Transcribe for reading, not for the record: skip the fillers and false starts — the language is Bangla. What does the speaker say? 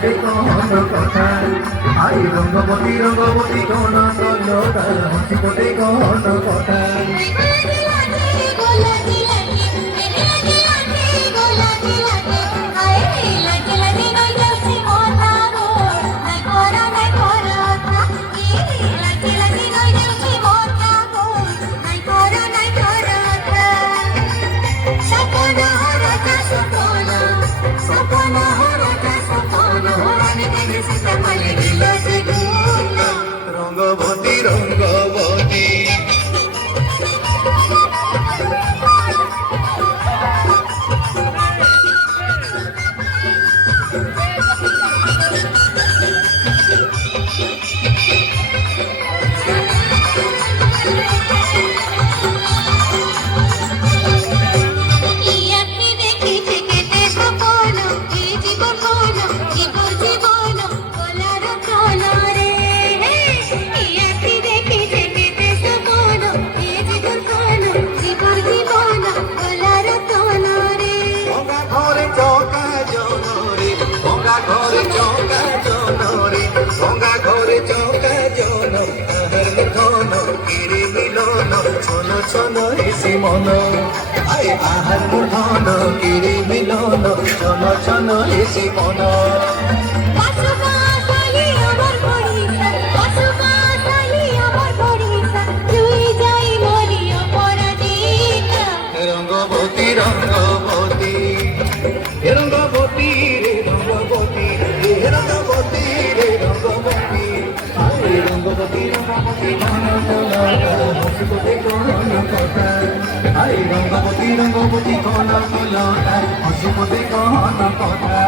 পদে কহন কথা আই রঙ্গবতী রঙ্গবতী কোন কলতা হাসি পদে কহন কথা রঙ্গবতী রঙ্গবতী ঘরে চৌকা জনরে ভঙ্গা ঘরে চৌকা জন তাহার ধন কিরে মিলন ছন ছন হেসে মন আয় আহার ধন কিরে মিলন ছন ছন হেসে মন রঙ্গবতী রঙ্গবতী রঙ্গবতী রে রঙ্গবতী রঙ্গবতী রে রঙ্গবতী আরে রঙ্গবতী রঙ্গবতী হাসি পদে কহন কথা আরে রঙ্গবতী রঙ্গবতী কোন কলতা হাসি পদে কহন কথা